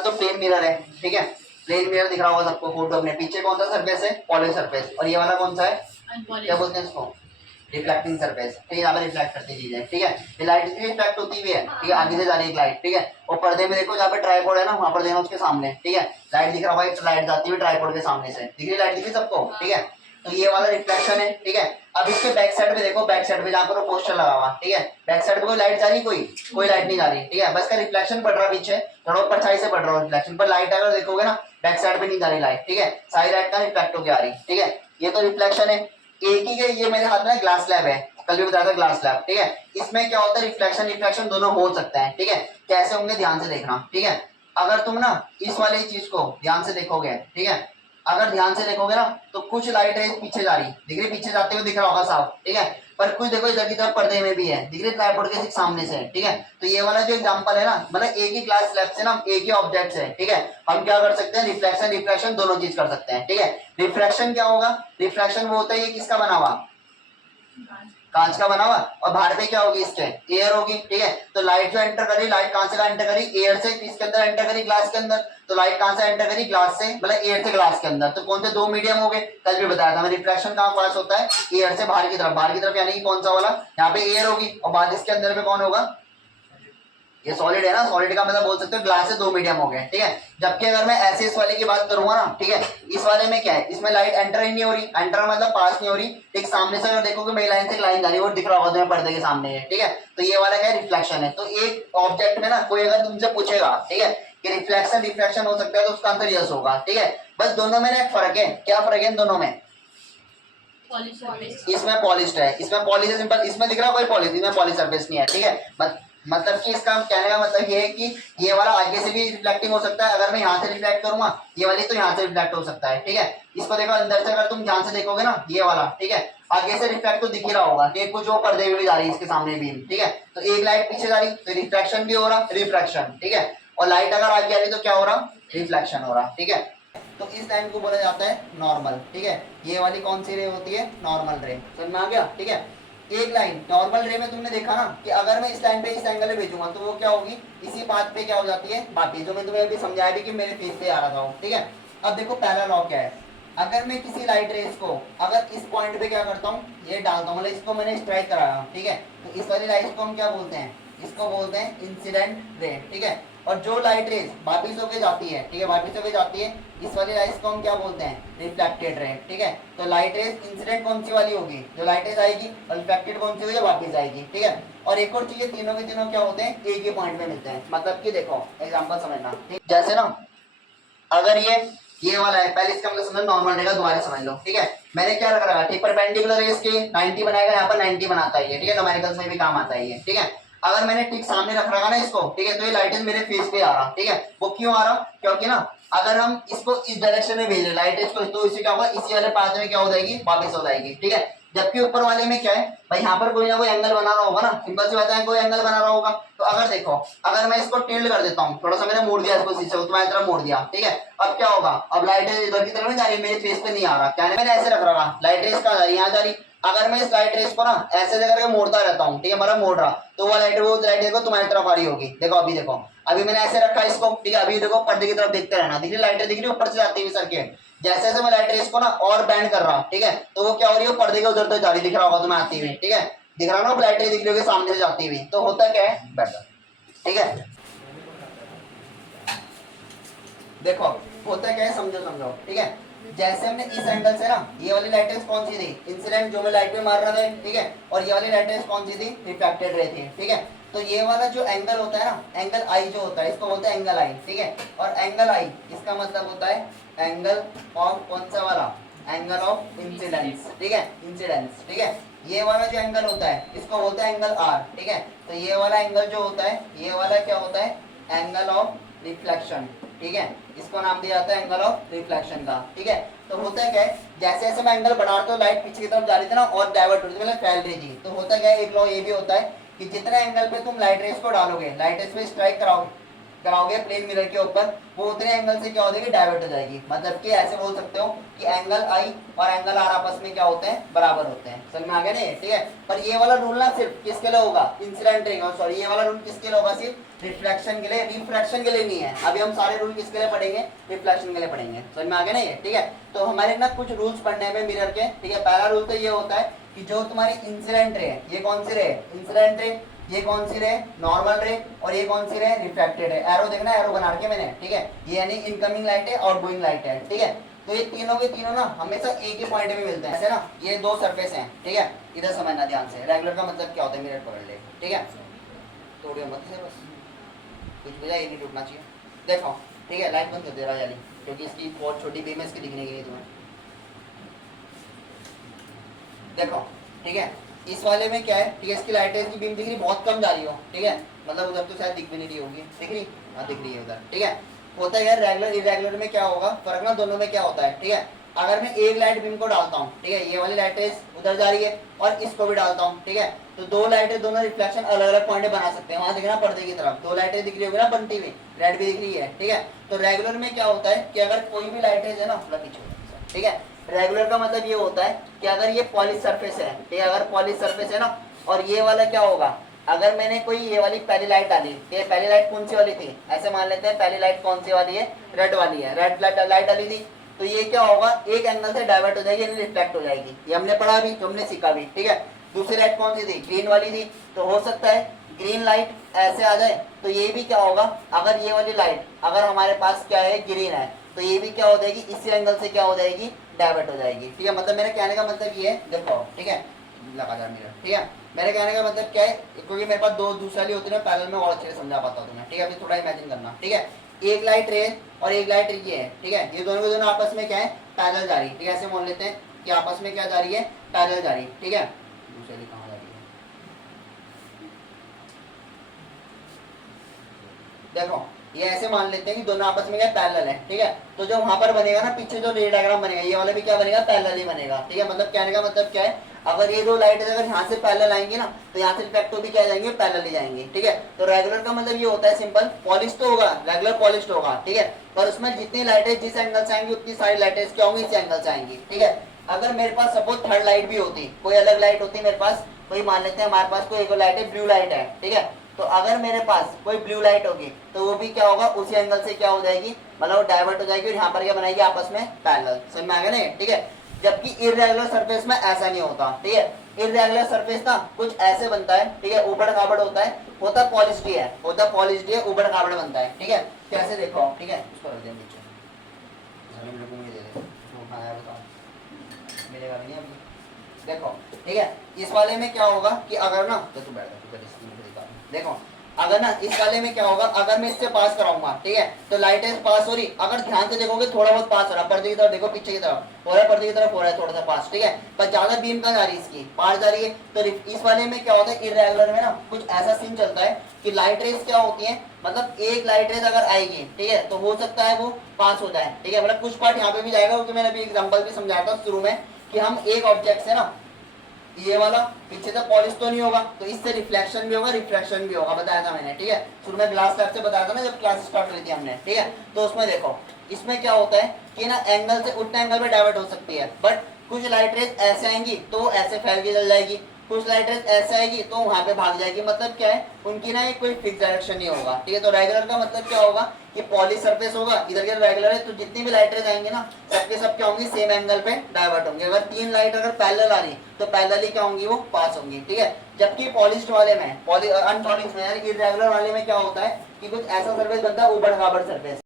पास जो plane mirror है, ठीक है, प्लेन मिरर दिख रहा होगा सबको फोटो में, पीछे कौन सा सरफेस है, पॉलिश सरफेस, और ये वाला कौन सा है, क्या बोलते हैं इसको, रिफ्लेक्टिंग सरफेस, ठीक है, यहाँ पर रिफ्लेक्ट करती चीज है, ठीक है, ये लाइट इसलिए रिफ्लेक्ट होती हुई है, ठीक है, आगे से जा रही है लाइट, ठीक है, और पर्दे में देखो जहाँ पे ट्राइपॉड है ना, वहाँ पर देखो उसके सामने, ठीक है, लाइट दिख रहा होगा, लाइट जाती हुई ट्राइपॉड के सामने से, दिख रही लाइट, दिखी सबको, ठीक है, तो ये वाला रिफ्लेक्शन है, ठीक है। अब इसके बैक साइड पे देखो, बैक साइड पे जहाँ पर पोस्टर लगा हुआ, ठीक है, बैक साइड पे कोई लाइट जा रही, कोई लाइट नहीं जा रही, ठीक है, बस का रिफ्लेक्शन पड़ रहा पीछे, थोड़ा परछाई से पड़ रहा है रिफ्लेक्शन, पर लाइट अगर देखोगे ना बैक साइड पे नहीं जा रही लाइट, ठीक है, सारी लाइट का रिफ्लेक्ट होकर आ रही, ठीक है, ये तो रिफ्लेक्शन है। एक ही के ये मेरे हाथ में ग्लास लैब है, कल भी बताया था ग्लास लैब, ठीक है, इसमें क्या होता है, रिफ्लेक्शन रिफ्लेक्शन दोनों हो सकता है, ठीक है, कैसे होंगे ध्यान से देखना, ठीक है, अगर तुम ना इस वाली चीज को ध्यान से देखोगे, ठीक है, अगर ध्यान से देखोगे ना तो कुछ लाइट है पीछे जा रही, दिख रही, पीछे जाते हुए दिख रहा होगा साफ, ठीक है, पर कुछ देखो इधर की तरफ पर्दे में भी है, दिख रही ट्राइपॉड के ठीक सामने से, ठीक है, तो ये वाला जो एग्जांपल है ना, मतलब एक ही ग्लास स्लैब से ना एक ही ऑब्जेक्ट है, ठीक है, हम क्या कर सकते हैं, रिफ्लेक्शन रिफ्लेक्शन दोनों चीज कर सकते हैं, ठीक है। रिफ्लेक्शन क्या होगा, रिफ्लेक्शन वो होता है ये किसका बना हुआ, कांच का बना हुआ, और बाहर पे क्या होगी, इसके एयर होगी, ठीक है, तो लाइट जो एंटर करी, लाइट कहां से एंटर करी, एयर से, इसके अंदर एंटर करी ग्लास के अंदर, तो लाइट कहां से एंटर करी, ग्लास से, मतलब एयर से ग्लास के अंदर, तो कौन से दो मीडियम हो गए, कल भी बताया था मैं, रिफ्लेक्शन कहां पास होता है, एयर से बाहर की तरफ, बाहर की तरफ यानी कि कौन सा वाला, यहाँ पे एयर होगी, और बाद इसके अंदर पे कौन होगा, ये सॉलिड है ना, सॉलिड का मतलब बोल सकते हो ग्लास से दो मीडियम हो गए, ठीक है। जबकि अगर मैं ऐसे इस वाले की बात करूंगा ना, ठीक है, इस वाले में क्या है, इसमें लाइट एंटर ही नहीं हो रही, एंटर मतलब पास नहीं हो रही, ठीक, सामने से अगर देखोगे मेरी लाइन से एक लाइन जा रही है, वो दिख रहा होगा तुम्हें पर्दे के सामने है, ठीक है, तो ये वाला क्या है, रिफ्लेक्शन है। तो एक ऑब्जेक्ट में ना कोई अगर तुमसे पूछेगा, ठीक है, कि रिफ्लेक्शन रिफ्लेक्शन हो सकता है, तो उसका आंसर यस होगा, ठीक है। बस दोनों में ना एक फर्क है, क्या फर्क है इन दोनों में, इसमें पॉलिश्ड है, इसमें पॉलिश सिंपल, इसमें दिख रहा कोई पॉलिश, इसमें पॉलिश सरफेस नहीं है, ठीक है, मतलब कि इसका कहने का मतलब ये है कि ये वाला आगे से भी रिफ्लेक्टिंग हो सकता है, अगर मैं यहाँ से रिफ्लेक्ट करूंगा ये वाली तो यहाँ से रिफ्लेक्ट हो सकता है, ठीक है। इसको देखो अंदर से अगर तुम ध्यान से देखोगे ना, ये वाला, ठीक है, आगे से रिफ्लेक्ट तो दिख ही रहा होगा, ठीक, कुछ वो पर्दे भी जा रही है इसके सामने भी, ठीक है, तो एक लाइट पीछे जा रही तो रिफ्लेक्शन भी हो रहा, रिफ्लेक्शन, ठीक है, और लाइट अगर आगे आ रही तो क्या हो रहा, रिफ्लेक्शन हो रहा, ठीक है। तो इस लाइन को बोला जाता है नॉर्मल, ठीक है, ये वाली कौन सी रे होती है, नॉर्मल रे, समझ में आ गया, ठीक है। एक लाइन नॉर्मल रे में तुमने देखा ना कि अगर मैं इस लाइन पे इस एंगल में भेजूंगा तो वो क्या होगी, इसी बात पे क्या हो जाती है, बाकी जो मैं तुम्हें अभी समझाया भी कि मेरे फेस पे आ रहा था, ठीक है। अब देखो पहला लॉ क्या है, अगर मैं किसी लाइट रेस को अगर इस पॉइंट पे क्या करता हूँ, ये डालता हूँ, मतलब इसको मैंने स्ट्राइक कराया, ठीक है, तो इस वाली लाइट को हम क्या बोलते हैं, इसको बोलते हैं इंसिडेंट रे, ठीक है। और जो लाइट रेस वापिस होके जाती है, ठीक है, वापिस होके जाती है, इस वाली लाइट को हम क्या बोलते हैं, रिफ्लेक्टेड रे, ठीक है। तो लाइट रेस इंसिडेंट कौन सी वाली होगी, जो लाइट रेस आएगी, और रिफ्लेक्टेड कौन सी होगी, जो वापिस आएगी, ठीक है। और एक और चीज, तीनों के तीनों क्या होते हैं, एक ही पॉइंट में मिलते हैं, मतलब कि देखो एग्जांपल समझना, ठीक, जैसे ना अगर ये वाला है, पहले इसका मतलब समझ, नॉर्मल रहेगा, दोबारा समझ लो, ठीक है। मैंने क्या रख रखा है, ठीक, परपेंडिकुलर है इसके 90 बनाएगा, यहाँ पर 90 बनाता है ये, ठीक है, न्यूमेरिकल्स में भी काम आता है ये, ठीक है। अगर मैंने ठीक सामने रख रखा ना इसको, ठीक है, तो ये लाइट मेरे फेस पे आ रहा, ठीक है, वो क्यों आ रहा, क्योंकि ना अगर हम इसको इस डायरेक्शन में भेज रहे लाइट इसको, तो इससे क्या होगा, इसी वाले पाथ में क्या हो जाएगी, वापस हो जाएगी, ठीक है। जबकि ऊपर वाले में क्या है भाई, यहाँ पर कोई ना कोई एंगल बना रहा होगा ना, सिंपल सी बात है, कोई एंगल बना रहा होगा। तो अगर देखो, अगर मैं इसको टिल्ड कर देता हूँ, थोड़ा सा मैंने मोड़ दिया इसको, शीशे को तुम्हारी तरफ मोड़ दिया, ठीक है, अब क्या होगा, अब लाइट इधर की तरफ नहीं जा रही, मेरे फेस पे नहीं आ रहा, क्या मैंने ऐसे रख रहा, लाइट रेस कहाँ जा रही, यहाँ जा रही। अगर मैं इस लाइट रेस को ना ऐसे करके मोड़ता रहता हूँ, ठीक है, मतलब मोड़ रहा, तो वो लाइट देखो तुम्हारी तरफ आ रही होगी, देखो अभी देखो, अभी मैंने ऐसे रखा इसको, ठीक है, अभी देखो पर्दे की तरफ देखते रहना, दिख रही लाइटें, दिख रही ऊपर से जाती हुई सर्किट, जैसे जैसे मैं लाइट रेस को ना और बैंड कर रहा, ठीक है, तो वो क्या हो रही है, पर्दे के उधर तक जा रही, दिख रहा होगा तुम्हें आती हुई, ठीक है, दिख रहा ना, लाइटें दिख रही होगी सामने से जाती हुई, तो होता क्या है, बेटर, ठीक है। देखो होता क्या है, समझो समझो, ठीक है, जैसे हमने इस एंगल से ना ये वाली लाइटें कौन सी थी, इंसिडेंट जो मैं लाइट में मार रहा था, ठीक है, और ये वाली लाइटें कौन सी थी, रिफ्लेक्टेड रे थी, ठीक है। तो ये वाला जो एंगल होता है ना, एंगल आई जो होता है, इसको बोलते हैं एंगल आई, ठीक है, और एंगल आई इसका मतलब होता है एंगल ऑफ कौन सा वाला, एंगल ऑफ इंसिडेंस, ठीक है, इंसिडेंस, ठीक है। ये वाला जो एंगल होता है इसको बोलते हैं एंगल आर, ठीक है। तो ये वाला एंगल जो होता है, ये वाला क्या होता है, एंगल ऑफ रिफ्लेक्शन, ठीक है, इसको नाम दिया जाता है एंगल ऑफ रिफ्लेक्शन का, ठीक है। तो होता है क्या है, जैसे जैसे मैं एंगल बढ़ाता हूँ लाइट पीछे की तरफ जा रही थी ना और डाइवर्ट होती थी, मतलब फैल रही थी, तो होता क्या है, एक लॉ ये भी होता है कि जितने एंगल पे तुम लाइट रेस को डालोगे, लाइट रेस पे स्ट्राइक कराओगे, कराओगे प्लेन मिरर के ऊपर, वो उतने एंगल से क्या हो जाएगी, डाइवर्ट हो जाएगी। मतलब कि ऐसे बोल सकते हो कि एंगल आई और एंगल आर आपस में क्या होते हैं, बराबर होते हैं। समझ में आ गया नहीं, ठीक है। पर ये वाला रूल ना सिर्फ किसके लिए होगा, इंसिडेंट रे, सॉरी ये वाला रूल किसके लिए होगा, सिर्फ रिफ्लेक्शन के लिए, रिफ्रैक्शन के लिए नहीं है। अभी हम सारे रूल किसके लिए पढ़ेंगे, रिफ्लेक्शन के लिए पढ़ेंगे। समझ में आ गया नहीं, ठीक है। तो हमारे ना कुछ रूल्स पढ़ने में मिरर के, ठीक है। पहला रूल तो ये होता है कि जो तुम्हारी इंसिडेंट रे है, ये कौन सी रे, इंसिडेंट रे, ये कौन सी रे, नॉर्मल रे, और ये कौन सी रे, रिफ्रैक्टेड रे। एरो देखना, एरो बना के मैंने, ठीक है। ये यानी इनकमिंग लाइट है, आउटगोइंग लाइट है, ठीक है। तो ये तीनों के तीनों ना हमेशा एक ही पॉइंट में मिलते हैं, ऐसे ना। ये दो सरफेस हैं, ठीक है। इधर समझना ध्यान से, रेगुलर का मतलब क्या होता है, मिरर पकड़ ले, ठीक है। तोड़ियो मत से, बस कुछ भी ये नहीं टूटना चाहिए। देखो, ठीक है, लाइट बंद कर दे रहा है, क्योंकि इसकी बहुत छोटी बीम है, इसकी दिखने की नहीं तुम्हें। देखो, ठीक है, इस वाले में क्या है, ठीक है, इसकी लाइट की बीम दिख रही, बहुत कम जा रही हो, ठीक है। मतलब उधर तो शायद दिख भी नहीं रही होगी, दिख रही, हाँ दिख रही है उधर, ठीक है। होता है यार, रेगुलर इरेगुलर में क्या होगा फर्क ना, दोनों में क्या होता है, ठीक है। अगर मैं एक लाइट बीम को डालता हूँ, ठीक है, ये वाली लाइटें उधर जा रही है, और इसको भी डालता हूँ, ठीक है, तो दो लाइटें, दोनों रिफ्लेक्शन अलग अलग पॉइंट बना सकते हैं। वहां देखना पर्दे की तरफ दो लाइटें दिख रही होगी ना बनती हुई, रेड भी दिख रही है, ठीक है। तो रेगुलर में क्या होता है कि अगर कोई भी लाइटें है ना, पीछे, ठीक है, रेगुलर का मतलब ये होता है कि अगर ये पॉलिश सरफेस है, ठीक है, अगर पॉलिश सरफेस है ना, और ये वाला क्या होगा, अगर मैंने कोई ये वाली पहली लाइट डाली, ये पहली लाइट कौन सी वाली थी, ऐसे मान लेते हैं पहली लाइट कौन सी वाली है, रेड वाली है, रेड लाइट डाली थी, तो ये क्या होगा, एक एंगल से डाइवर्ट हो जाएगी, यानी रिफ्लेक्ट हो जाएगी। ये हमने पढ़ा भी, जो हमने सीखा भी, ठीक है। दूसरी लाइट कौन सी थी, ग्रीन वाली थी, तो हो सकता है ग्रीन लाइट ऐसे आ जाए, तो ये भी क्या होगा, अगर ये वाली लाइट अगर हमारे पास क्या है, ग्रीन है, तो ये भी क्या हो जाएगी, इसी एंगल से क्या हो जाएगी, डाइवर्ट हो जाएगी, ठीक है। मतलब मेरे कहने का मतलब ये है, देखो, ठीक है, लगा जा मेरा, ठीक है। मेरे कहने का मतलब क्या है, क्योंकि मेरे पास दो दूसरी होती है पैरेलल में, और अच्छे से समझा पाता हूँ तुम्हें, ठीक है। अभी थोड़ा इमेजिन करना, ठीक है। एक लाइट रे और एक लाइट ये है, ठीक है, ये दोनों के दोनों आपस में क्या है, पैरेलल जा रही, ठीक है। ऐसे मान लेते हैं कि आपस में क्या जा रही है, पैरेलल जा रही, ठीक है। दूसरी कहाँ जा रही है, देखो, ये ऐसे मान लेते हैं कि दोनों आपस में क्या पैरेलल है, ठीक है। तो जो वहां पर बनेगा ना पीछे जो रे डायग्राम बनेगा, ये वाला भी क्या बनेगा, पैरेलल ही बनेगा, ठीक है। मतलब कहने का मतलब क्या है, अगर ये दो लाइट अगर यहाँ से पैरेलल आएंगी ना, तो यहाँ से रिफ्लेक्ट भी क्या जाएंगे, पैरेलल ही जाएंगे, ठीक है। तो रेगुलर का मतलब ये होता है सिंपल, पॉलिश तो होगा, रेगुलर पॉलिश होगा, ठीक है। पर उसमें जितनी लाइटें जिस एंगल से आएंगी, उतनी सारी लाइटें क्या होंगी, इस एंगल से आएंगी, ठीक है। अगर मेरे पास सपोज थर्ड लाइट भी होती, कोई अलग लाइट होती मेरे पास, कोई मान लेते हैं हमारे पास कोई एक लाइट है, ब्लू लाइट है, ठीक है। तो अगर मेरे पास कोई ब्लू लाइट होगी, तो वो भी क्या होगा, उसी एंगल से क्या हो जाएगी, मतलब डाइवर्ट हो जाएगी, और यहाँ पर क्या बनाएगी, आपस में पैरेलल। समझ में आ गया नहीं, ठीक है। जबकि इरेगुलर सरफेस में ऐसा नहीं होता, ठीक है। इरेगुलर सरफेस ना कुछ ऐसे बनता है, ठीक है, उबड़ खाबड़ होता है, होता पॉलिश्ड है, होता पॉलिश्ड है, उबड़ खाबड़ बनता है, ठीक है। कैसे देखो, ठीक है, उसको रख दे नीचे, मिलेगा भी नहीं अभी, देखो, ठीक है। इस वाले में क्या होगा कि अगर ना, तो तू बैठ जा, देखो, अगर ना इस वाले में क्या होगा, अगर मैं इससे पास कराऊंगा, ठीक है, तो लाइटें पास हो रही, अगर ध्यान से देखोगे थोड़ा बहुत पास हो रहा है, पर्दे की तरफ देखो, पीछे की तरफ हो रहा है, पर्दे की तरफ हो रहा है थोड़ा सा पास, ठीक है। पर ज्यादा बीम कहाँ जा रही है, इसकी पार जा रही है। तो इस वाले में क्या होता है, इरेगुलर में ना कुछ ऐसा सीन चलता है कि लाइट रेस क्या होती है, मतलब एक लाइट रेस अगर आएगी, ठीक है, तो हो सकता है वो पास हो जाए, ठीक है। मतलब कुछ पार्ट यहाँ पे भी जाएगा, क्योंकि मैंने अभी एग्जाम्पल भी समझाया था शुरू में कि हम एक ऑब्जेक्ट से ना, ये वाला पीछे से पॉलिश तो नहीं होगा, तो इससे रिफ्लेक्शन भी होगा, रिफ्रैक्शन भी होगा, बताया था मैंने, ठीक है। शुरू में ग्लास टाइप से बताया था ना, जब क्लास स्टार्ट करी थी हमने, ठीक है। तो उसमें देखो, इसमें क्या होता है कि ना एंगल से उतने एंगल पे डाइवर्ट हो सकती है, बट कुछ लाइट रेज ऐसे आएंगी तो ऐसे फैल के चल जाएगी, कुछ लाइट रेज ऐसे आएगी तो वहां पे भाग जाएगी। मतलब क्या है, उनकी ना कोई फिक्स डायरेक्शन नहीं होगा, ठीक है। तो रेगुलर का मतलब क्या होगा कि पॉलिश सरफेस होगा, इधर के रेगुलर है, तो जितनी भी लाइट रेज आएंगी ना, सबके सब क्या होंगी, सेम एंगल पे डाइवर्ट होंगे। अगर तीन लाइट अगर पैरेलल आ रही, तो पैरेलल ही क्या होंगी, वो पास होंगी, ठीक है। जबकि पॉलिश्ड वाले में, अनपॉलिश्ड में यानी इरेगुलर वाले में क्या होता है कि कुछ ऐसा सरफेस बनता है, उबड़ खाबड़ सरफेस।